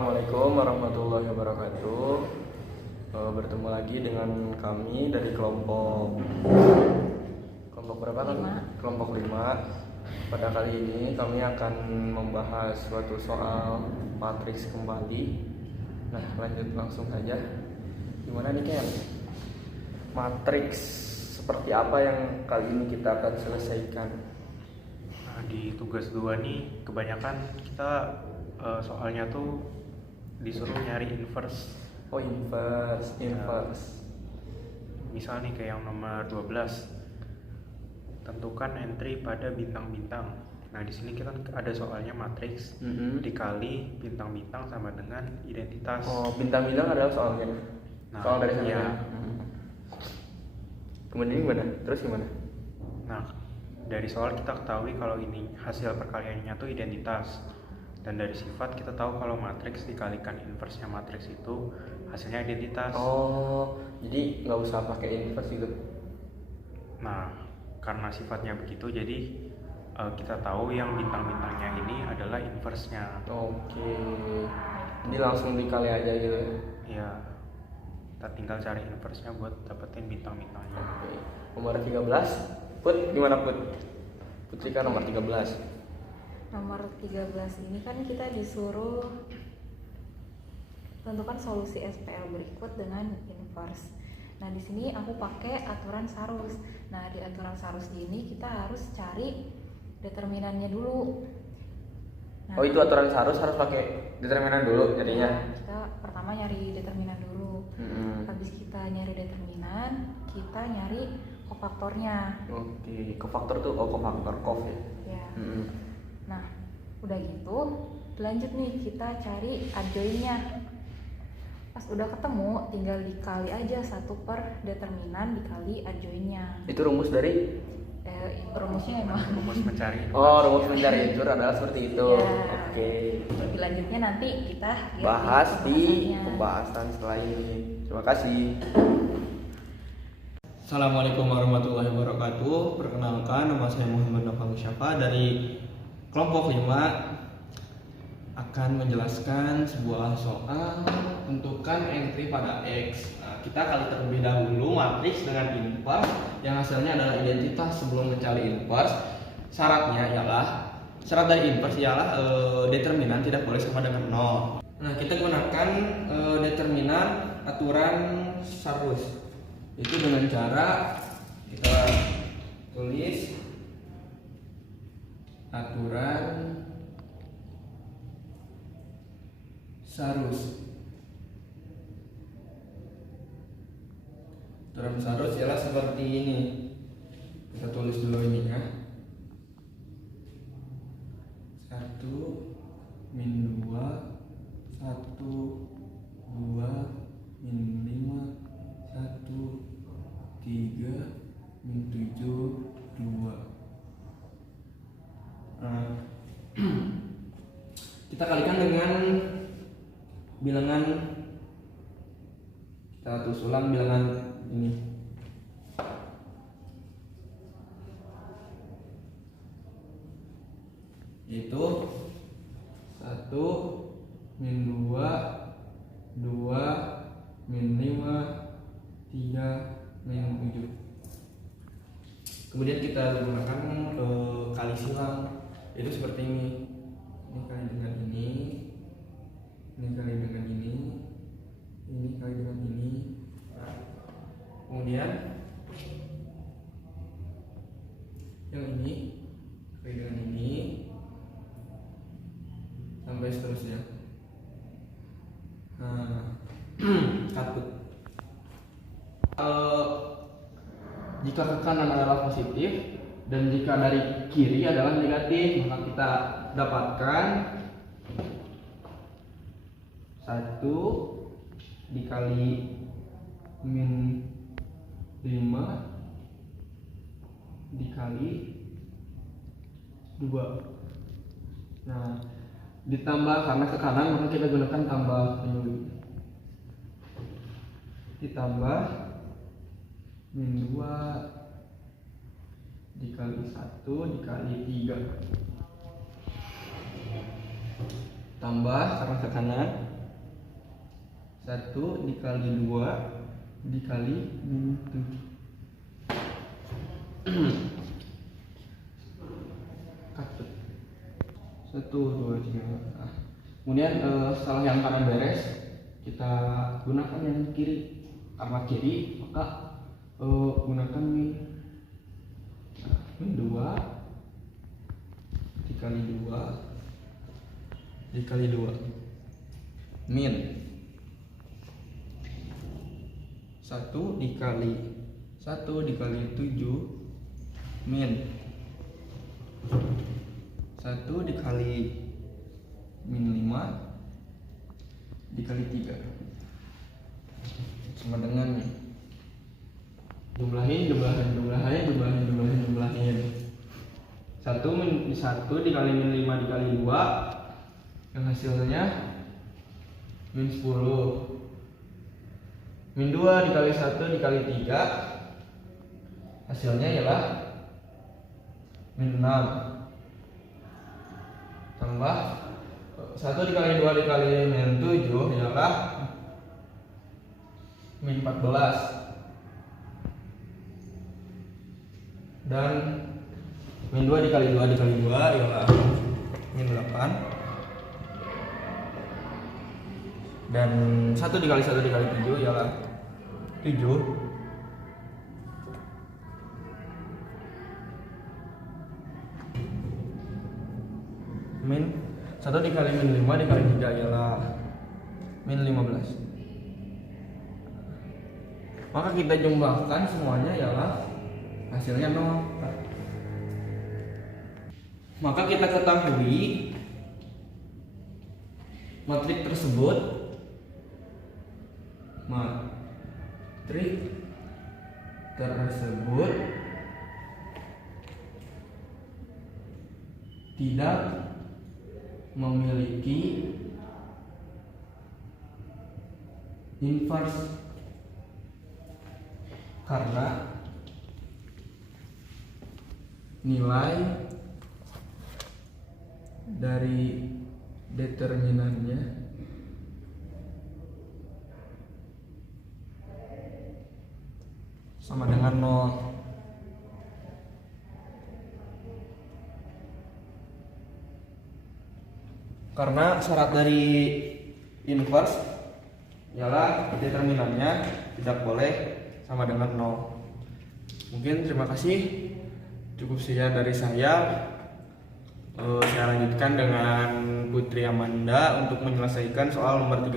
Assalamualaikum warahmatullahi wabarakatuh. Bertemu lagi dengan kami dari kelompok berapa kan? Kelompok 5. Pada kali ini kami akan membahas suatu soal matriks kembali. Nah, lanjut langsung saja. Gimana nih Ken? Matriks seperti apa yang kali ini kita akan selesaikan? Nah, di tugas 2 nih kebanyakan kita soalnya tuh disuruh nyari inverse. Oh, inverse. Misal nih kayak yang nomor 12, tentukan entry pada bintang-bintang. Nah, di sini kita ada soalnya matriks dikali bintang-bintang sama dengan identitas. Oh, bintang-bintang adalah soalnya. Nah, soal dari sana. iya. Kemudian gimana? Terus gimana? Nah, dari soal kita ketahui kalau ini hasil perkaliannya tuh identitas. Dan dari sifat kita tahu kalau matriks dikalikan inverse-nya matriks itu hasilnya identitas. Oh, jadi nggak usah pakai inverse gitu. Nah, karena sifatnya begitu, jadi kita tahu yang bintang-bintangnya ini adalah inverse-nya. Oke. Jadi langsung dikali aja gitu. Ya, kita tinggal cari inverse-nya buat dapetin bintang-bintangnya. Oke. Nomor 13. Put, gimana Put? Putrika nomor 13. Nomor 13 ini kan kita disuruh tentukan solusi SPL berikut dengan inverse. Nah, di sini aku pakai aturan Sarus. Nah, di aturan Sarus ini kita harus cari determinannya dulu. Nah, Oh, itu aturan harus pakai determinan dulu jadinya. Kita pertama nyari determinan dulu. Habis kita nyari determinan, kita nyari kofaktornya. Oke, kofaktor tuh kofaktor ya. Ya. Nah, udah gitu, lanjut nih kita cari adjoinnya. Pas udah ketemu, tinggal dikali aja 1 per determinan dikali adjoinnya. Itu rumus dari? Rumusnya emang. Rumus mencari inverse. Oh, rumus mencari injur adalah seperti itu. Ya. Oke. Lebih lanjutnya nanti kita lihat Bahas di pembahasannya. pembahasan setelah ini. Terima kasih. Assalamualaikum warahmatullahi wabarakatuh. Perkenalkan, nama saya Muhammad Nofal Syafa dari kelompok 5 akan menjelaskan sebuah soal tentukan entry pada X. Nah, kita kali terlebih dahulu matriks dengan inverse yang hasilnya adalah identitas. Sebelum mencari inverse, syarat dari inverse ialah determinan tidak boleh sama dengan 0. Nah, kita gunakan determinan aturan Sarus. Itu dengan cara kita tulis aturan Sarus. Aturan Sarus ialah seperti ini. Kita tulis dulu ini ya. 1 min 2 1 2 min 5 1 3 min 7 2. Kita kalikan dengan bilangan, kita tulis ulang bilangan ini. Yaitu 1 min 2 2 min 5 3 min 7. Kemudian kita gunakan kali silang. Itu seperti ini. Ini kali dengan ini kali dengan ini kali dengan ini. Kemudian yang ini kali dengan ini sampai seterusnya. Katut. Jika ke kanan adalah positif dan jika dari kiri adalah negatif, maka kita dapatkan 1 dikali min 5 dikali 2. Nah, ditambah karena ke kanan maka kita gunakan tambah penyulit. Ditambah min 2 dikali 1 dikali 3 tambah karena ke kanan 1 dikali 2 dikali min 7. 1, 2, 3. Nah, kemudian setelah yang kanan beres, kita gunakan yang kiri. Karena kiri, maka gunakan min. Nah, min 2 dikali 2 dikali 2 min 1 dikali 7 min 1 dikali min 5 dikali 3 sama dengan jumlahin 1 dikali min 5 dikali 2 yang hasilnya min 10. Min 2 dikali 1 dikali 3 hasilnya ialah min 6 tambah 1 dikali 2 dikali min 7 ialah min 14 dan min 2 dikali 2 dikali 2 ialah min 8 dan 1 dikali 1 dikali 7 ialah 7 min 1 dikali min 5 dikali 3 ialah min 15. Maka kita jumlahkan semuanya ialah hasilnya 0. Maka kita ketahui matrik tersebut tidak memiliki invers karena nilai dari determinannya sama dengan 0. Karena syarat dari inverse ialah determinannya tidak boleh sama dengan 0. Mungkin terima kasih, cukup sekian dari saya. Saya lanjutkan dengan Putri Amanda untuk menyelesaikan soal nomor 13.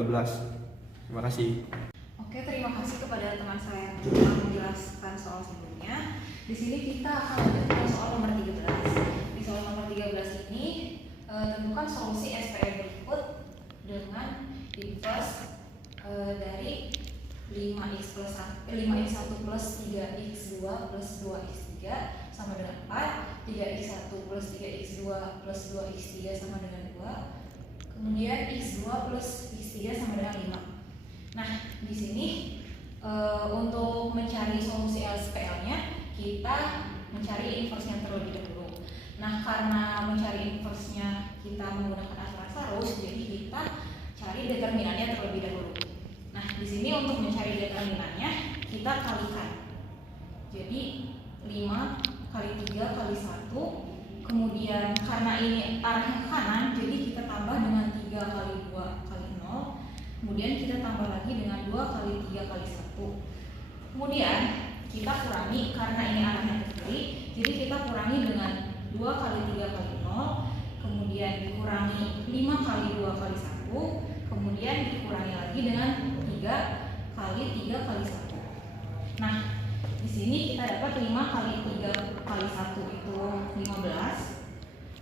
Terima kasih. Oke, terima kasih kepada teman saya yang telah menjelaskan soal sebelumnya. Di sini kita akan lanjutkan soal nomor 13. Di soal nomor 13 ini tentukan solusi SPM berikut dengan inverse dari 5x1 plus 3x2 plus 2x3 sama dengan 4, 3x1 plus 3x2 plus 2x3 sama dengan 2, kemudian x2 plus x3 sama dengan 5. Nah, di sini untuk mencari solusi SPL-nya kita mencari inverse-nya terlebih dahulu. Nah, karena mencari inverse-nya kita menggunakan Averroes, jadi kita cari determinannya terlebih dahulu. Nah, di sini untuk mencari determinannya kita kalikan. Jadi 5 kali 3 kali 1, kemudian karena ini arahnya ke kanan, jadi kita tambah dengan 3 kali 2 kali 0, kemudian kita tambah lagi dengan 2 kali 3 kali 1. Kemudian kita kurangi karena ini arahnya ke kiri, jadi kita kurangi dengan 2 kali 3 kali 0, kemudian dikurangi 5 kali 2 kali 1, kemudian dikurangi lagi dengan 3 kali 3 kali 1. Nah, di sini kita dapat 5 kali 3 kali 1 itu 15,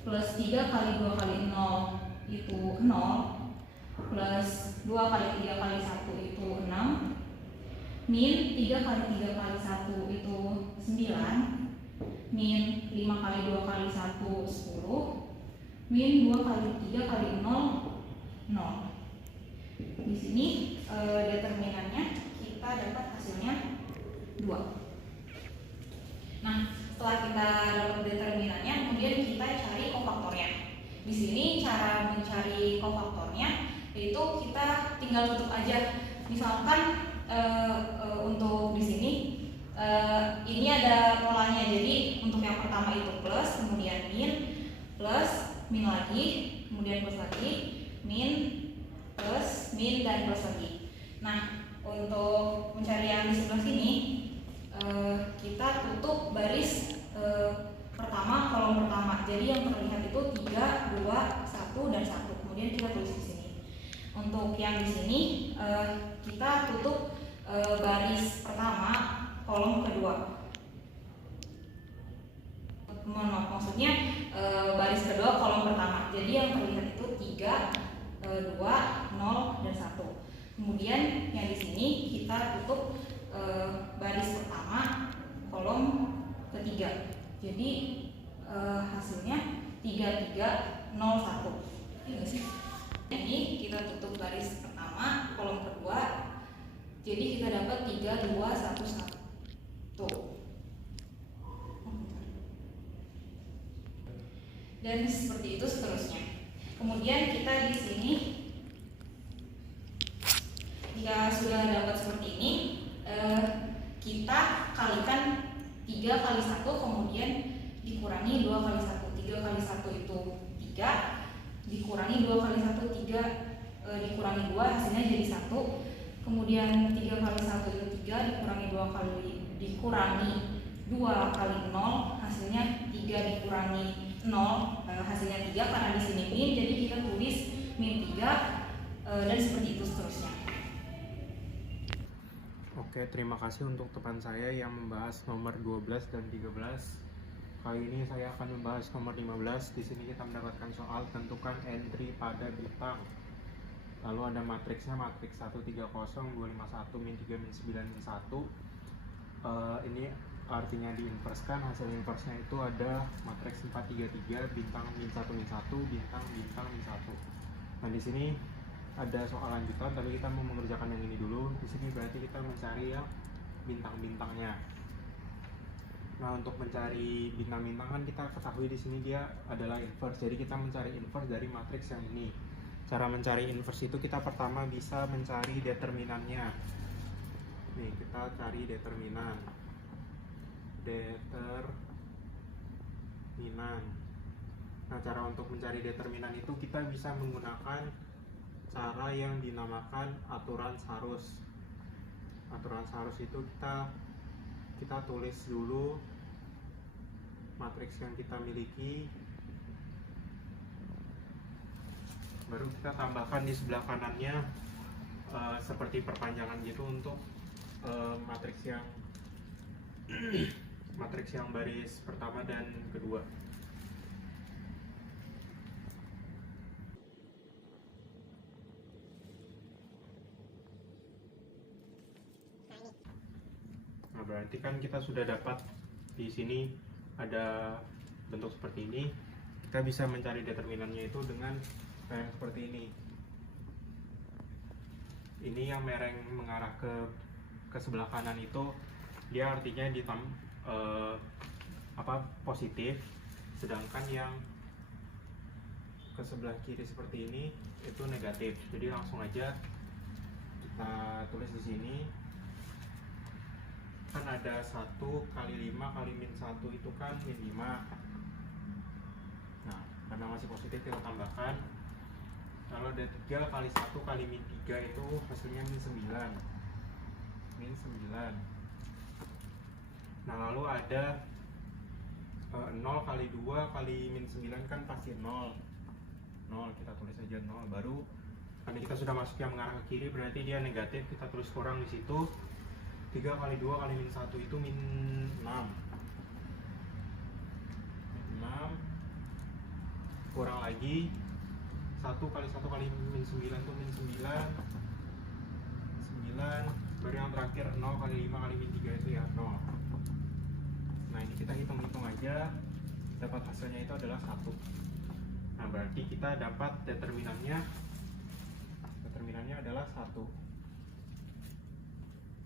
plus 3 kali 2 kali 0 itu 0, plus 2 kali 3 kali 1 itu 6, min 3 kali 3 kali 1 itu 9, min 5 kali 2 kali 1 10, min 2 kali 3 kali 0 0. Di sini determinannya kita dapat hasilnya 2. Nah, setelah kita dapat determinannya, kemudian kita cari kofaktornya. Di sini cara mencari kofaktornya yaitu kita tinggal tutup aja. Misalkan untuk di sini ini ada polanya, jadi untuk yang pertama itu plus, kemudian min, plus, min lagi, kemudian plus lagi, min, plus, min, dan plus lagi. Nah, untuk mencari yang di sebelah sini kita tutup baris pertama, kolom pertama. Jadi yang terlihat itu 3, 2, 1, dan 1. Kemudian kita tulis di sini. Untuk yang di sini kita tutup baris pertama, kolom kedua. Mohon maaf, maksudnya baris kedua, kolom pertama. Jadi yang terlihat itu 3, 2, 0, dan 1. Kemudian yang di sini kita tutup baris pertama, kolom ketiga. Jadi hasilnya 3, 3, 0, 1. Ini sih. Jadi kita tutup baris pertama, kolom kedua. Jadi kita dapat 3, 2, 1, 1. Dan seperti itu seterusnya. Kemudian kita di sini jika sudah dapat seperti ini, kita kalikan 3 kali 1, kemudian dikurangi 2 kali 1. 3 kali 1 itu 3, dikurangi 2 kali 1, 3 dikurangi 2, hasilnya jadi 1. Kemudian 3 kali 1 itu 3, dikurangi 2 kali 0, hasilnya 3 dikurangi 0, hasilnya 3 karena di sini min, jadi kita tulis min 3 dan seperti itu seterusnya. Oke, terima kasih untuk teman saya yang membahas nomor 12 dan 13. Kali ini saya akan membahas nomor 15. Di sini kita mendapatkan soal tentukan entry pada bintang. Lalu ada matriksnya, matriks 1, 3, 0, 2, 5, 1, min 3, min 9, min 1. Ini artinya diinverskan. Hasil inversnya itu ada matriks 4, 3, 3, bintang min 1, min 1, bintang, bintang, min 1. Nah, di sini ada soal lanjutan, tapi kita mau mengerjakan yang ini dulu. Di sini berarti kita mencari yang bintang-bintangnya. Nah, untuk mencari bintang-bintang kan kita ketahui di sini dia adalah inverse. Jadi kita mencari inverse dari matriks yang ini. Cara mencari inverse itu kita pertama bisa mencari determinannya. Nih, kita cari determinan. Nah, cara untuk mencari determinan itu kita bisa menggunakan cara yang dinamakan aturan Sarus. Aturan Sarus itu kita tulis dulu matriks yang kita miliki, baru kita tambahkan di sebelah kanannya seperti perpanjangan gitu untuk matriks yang matriks yang baris pertama dan kedua. Nah, berarti kan kita sudah dapat di sini ada bentuk seperti ini. Kita bisa mencari determinannya itu dengan yang seperti ini. Ini yang mereng mengarah ke sebelah kanan itu dia artinya positif, sedangkan yang ke sebelah kiri seperti ini itu negatif. Jadi langsung aja kita tulis di sini. Kan ada 1 kali 5 kali min 1 itu kan min 5. Nah, karena masih positif kita tambahkan. Kalau ada 3 kali 1 kali min 3 itu hasilnya min 9. Min 9. Nah, lalu ada 0 kali 2 kali min 9 kan pasti 0. 0, kita tulis aja 0. Baru karena kita sudah masuk yang mengarah ke kiri berarti dia negatif, kita tulis kurang di situ. 3 kali 2 kali min 1 itu min 6. Min 6. Kurang lagi 1 kali 1 kali min 9 itu min 9. 9. Baru yang terakhir 0 kali 5 kali min 3 itu ya 0. Nah, ini kita hitung-hitung aja, dapat hasilnya itu adalah 1. Nah, berarti kita dapat determinannya adalah 1.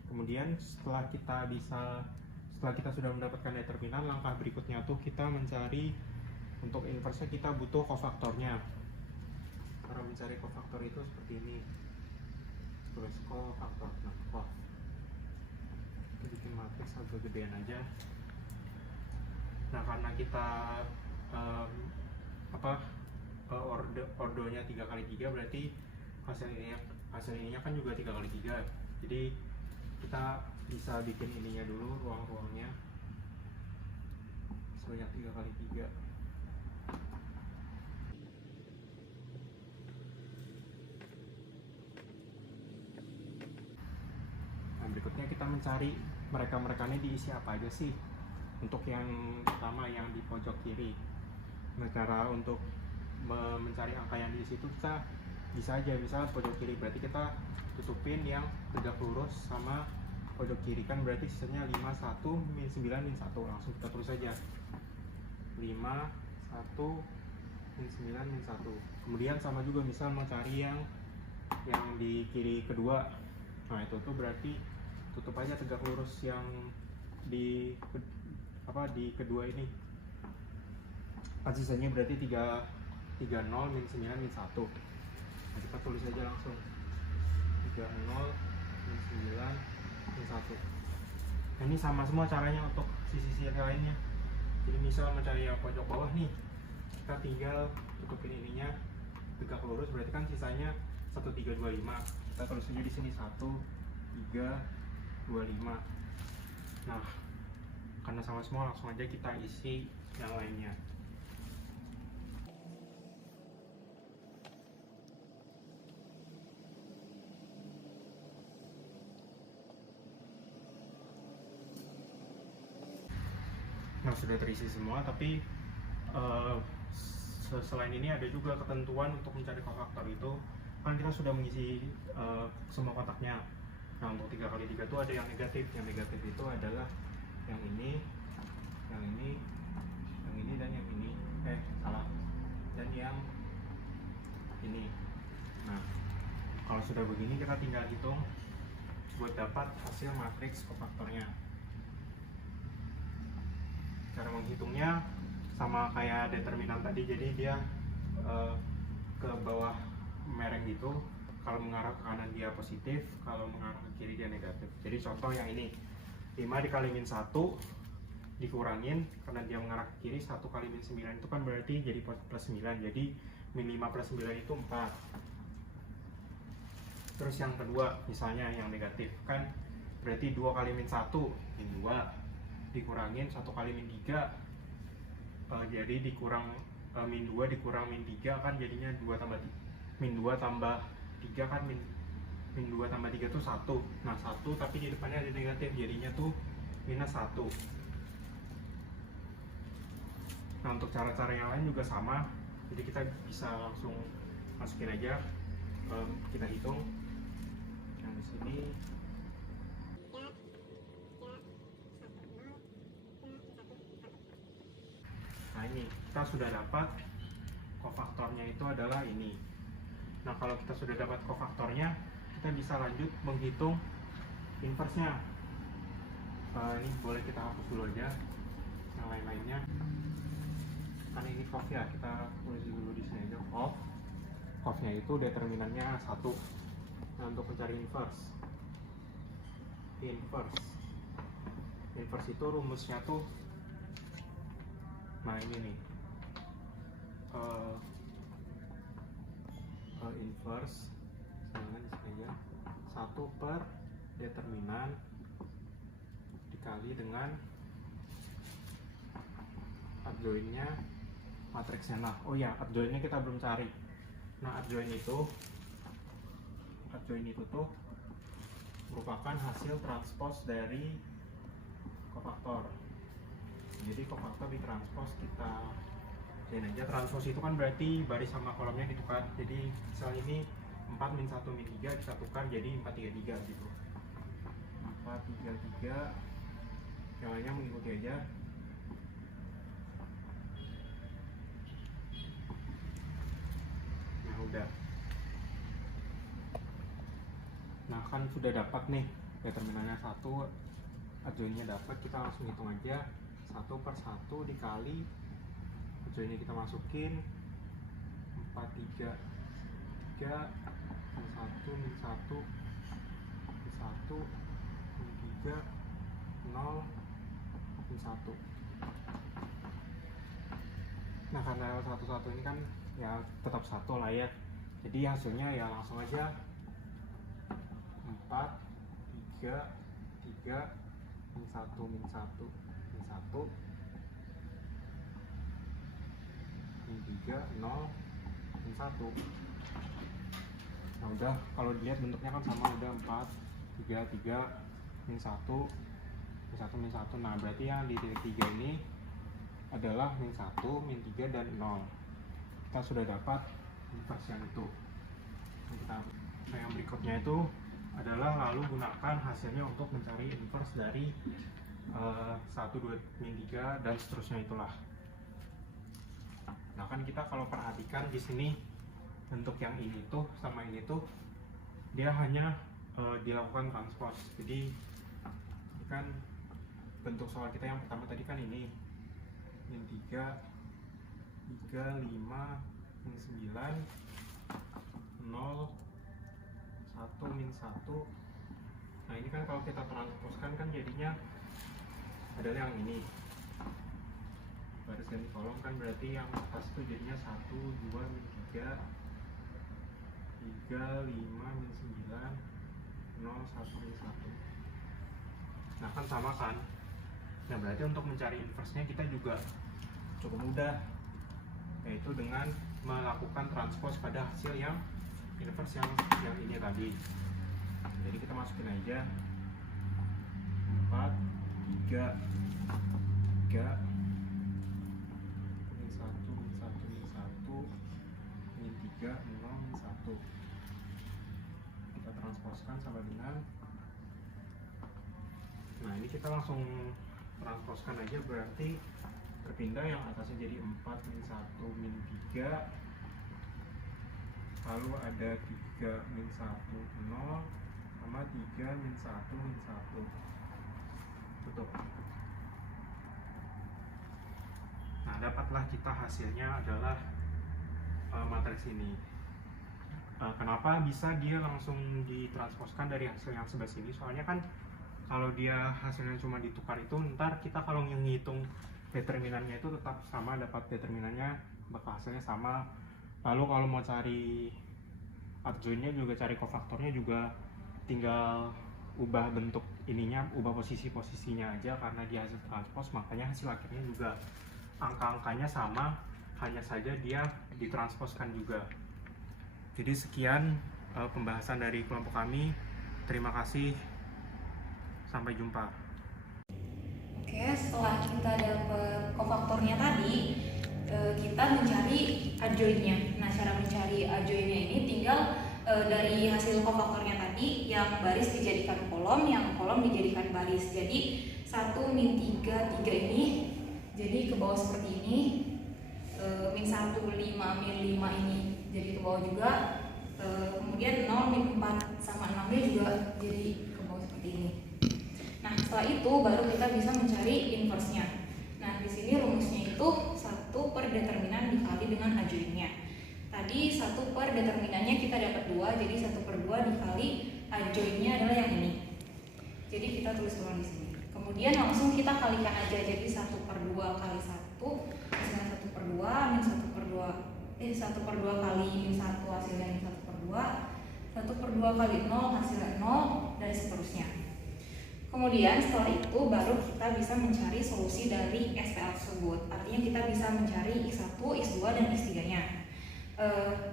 Kemudian setelah kita sudah mendapatkan determinan, langkah berikutnya tuh kita mencari untuk inverse kita butuh kofaktornya. Cara mencari kofaktor itu seperti ini. Tulis kofaktor. Nah, kita bikin matriks agak gedean aja. Nah, karena kita ordonya 3x3, berarti hasil ininya kan juga 3x3. Jadi kita bisa bikin ininya dulu, ruang-ruangnya sebanyak 3x3. Nah, berikutnya kita mencari mereka ini diisi apa aja sih. Untuk yang pertama yang di pojok kiri, nah cara untuk mencari angka yang diisi itu kita bisa pojok kiri, berarti kita tutupin yang tegak lurus sama pojok kiri, kan berarti sisanya 5, 1, min 9, min 1. Langsung kita tulis aja 5, 1, min 9, min 1. Kemudian sama juga misal mau cari yang di kiri kedua, nah itu tuh berarti tutup aja tegak lurus yang di kedua ini, kan sisanya berarti 30, min 9, min 1. Nah, kita tulis aja langsung 30, min 9, min 1. Nah, ini sama semua caranya untuk sisi-sisi lainnya. Jadi misal mencari yang pojok bawah nih, kita tinggal tutupin ininya tegak lurus, berarti kan sisanya 1, 3, 2, 5. Kita tulis aja di sini 1, 3, 2, 5. Nah, karena sama semua, langsung aja kita isi yang lainnya. Nah, sudah terisi semua, tapi selain ini ada juga ketentuan untuk mencari kofaktor itu. Kan kita sudah mengisi semua kotaknya. Nah, untuk 3x3 itu ada yang negatif. Yang negatif itu adalah yang ini, yang ini, yang ini, dan yang ini. Dan yang ini. Nah, kalau sudah begini kita tinggal hitung buat dapat hasil matriks kofaktornya. Cara menghitungnya sama kayak determinan tadi, jadi dia ke bawah mereng gitu. Kalau mengarah ke kanan dia positif, kalau mengarah ke kiri dia negatif. Jadi contoh yang ini, 5 dikali min 1 dikurangin, karena dia mengarah ke kiri, 1 kali min 9 itu kan berarti jadi plus 9, jadi min 5 plus 9 itu 4. Terus yang kedua, misalnya yang negatif, kan berarti 2 kali min 1, min 2, dikurangin 1 kali min 3, jadi dikurang min 2 dikurang min 3, kan jadinya 2 tambah min 2 tambah 3 kan min 2 tambah 3 tuh 1. Nah, 1 tapi di depannya ada negatif, jadinya tuh minus 1. Nah, untuk cara-cara yang lain juga sama, jadi kita bisa langsung masukin aja, kita hitung yang di sini. Nah, ini kita sudah dapat kofaktornya itu adalah ini. Nah, kalau kita sudah dapat kofaktornya, kita bisa lanjut menghitung inversenya. Ini boleh kita hapus dulu aja yang lain-lainnya, karena ini cof ya, kita tulis dulu di sini aja cof. Cofnya itu determinannya 1. Nah, untuk mencari inverse itu rumusnya tuh, nah ini nih, inverse dengan saja 1 per determinan dikali dengan adjoinnya matriksnya. Nah, oh ya, adjoinnya kita belum cari. Nah, adjoin itu tuh merupakan hasil transpos dari kofaktor. Jadi kofaktor ditranspos, kita lihat aja. Transpos itu kan berarti baris sama kolomnya ditukar. Jadi misal ini 4 min 1 min 3 kita tukar jadi 4 3 3 gitu. 4 3 3, yang lainnya mengikuti aja. Nah, udah. Nah, kan sudah dapat nih determinannya 1, adjoinnya dapat, kita langsung hitung aja. 1 per 1 dikali adjoinnya kita masukin 4 3 3, min 1, min 1, min 1, min 3, 0, min 1. Nah, karena L11 ini kan ya tetap 1 lah ya, jadi hasilnya ya langsung aja 4, 3, 3, min 1, min 1, min 1, min 3, 0, min 1. Nah udah, kalau dilihat bentuknya kan sama, udah 4, 3, 3, min 1, min 1, min 1. Nah berarti yang di titik 3 ini adalah min 1, min 3, dan 0. Kita sudah dapat inverse yang itu. Nah, yang berikutnya itu adalah lalu gunakan hasilnya untuk mencari inverse dari 1, 2, min 3, dan seterusnya itulah. Nah kan kita kalau perhatikan di sini bentuk yang ini tuh sama ini tuh dia hanya dilakukan transpose. Jadi kan bentuk soal kita yang pertama tadi kan ini min 3, 3, 5, min 9, 0, 1, min 1. Nah ini kan kalau kita transposkan kan jadinya adalah yang ini, baris ganti kolom kan, berarti yang atas itu jadinya 1, 2, min 3, 3, 5, min 9, 0, 1, min 1. Nah kan sama kan. Nah berarti untuk mencari inverse-nya kita juga cukup mudah, yaitu dengan melakukan transpose pada hasil yang inverse yang ini tadi. Jadi kita masukin aja 4, 3, 3, min 1, min 1, min 1, min 3, 0, min 1. Kita transposkan sama dengan, nah ini kita langsung transposkan aja, berarti berpindah yang atasnya jadi 4, min 1, min 3, lalu ada 3, min 1, 0, sama 3, min 1, min 1. Tutup. Nah dapatlah kita hasilnya adalah matriks ini. Kenapa bisa dia langsung ditransposkan dari hasil yang sebelah sini? Soalnya kan kalau dia hasilnya cuma ditukar itu, ntar kita kalau ngitung determinannya itu tetap sama, dapat determinannya bakal hasilnya sama. Lalu kalau mau cari adjointnya juga, cari kofaktornya juga tinggal ubah bentuk ininya, ubah posisinya aja, karena dia hasil transpose makanya hasil akhirnya juga angka-angkanya sama, hanya saja dia ditransposkan juga. Jadi sekian pembahasan dari kelompok kami. Terima kasih. Sampai jumpa. Oke, setelah kita dapat kofaktornya tadi, kita mencari adjointnya. Nah, cara mencari adjointnya ini tinggal dari hasil kofaktornya tadi, yang baris dijadikan kolom, yang kolom dijadikan baris. Jadi 1, min 3, 3 ini jadi ke bawah seperti ini. Min 1, 5, min 5 ini jadi ke bawah juga. Kemudian 0, min 4 sama 6 nya juga jadi ke bawah seperti ini. Nah, setelah itu baru kita bisa mencari inverse-nya. Nah, di sini rumusnya itu 1 per determinan dikali dengan adjointnya. Tadi 1 per determinannya kita dapat 2, jadi 1 per 2 dikali adjointnya adalah yang ini. Jadi kita tulis ulang di sini. Kemudian langsung kita kalikan aja, jadi 1 per 2 kali 1 hasilnya 1 per 2, min 1 per 2, 1 per 2 kali min 1 hasilnya min 1 per 2, 1 per 2 kali 0 hasilnya 0, dan seterusnya. Kemudian setelah itu baru kita bisa mencari solusi dari SPL tersebut. Artinya kita bisa mencari X1, X2, dan X3 nya.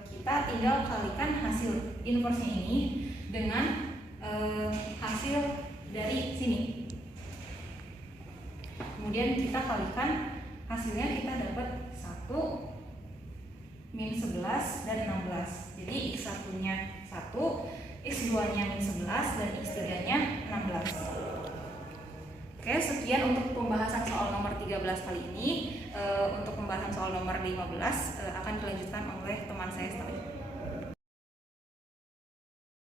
Kita tinggal kalikan hasil inverse ini dengan hasil dari sini. Kemudian kita kalikan hasilnya, kita dapat 1, min 11, dan 16. Jadi X1 nya 1, X2 nya min 11, dan X3 nya 16. Oke, sekian untuk pembahasan soal nomor 13 kali ini. Untuk pembahasan soal nomor 15 akan dilanjutkan oleh teman saya setelah ini.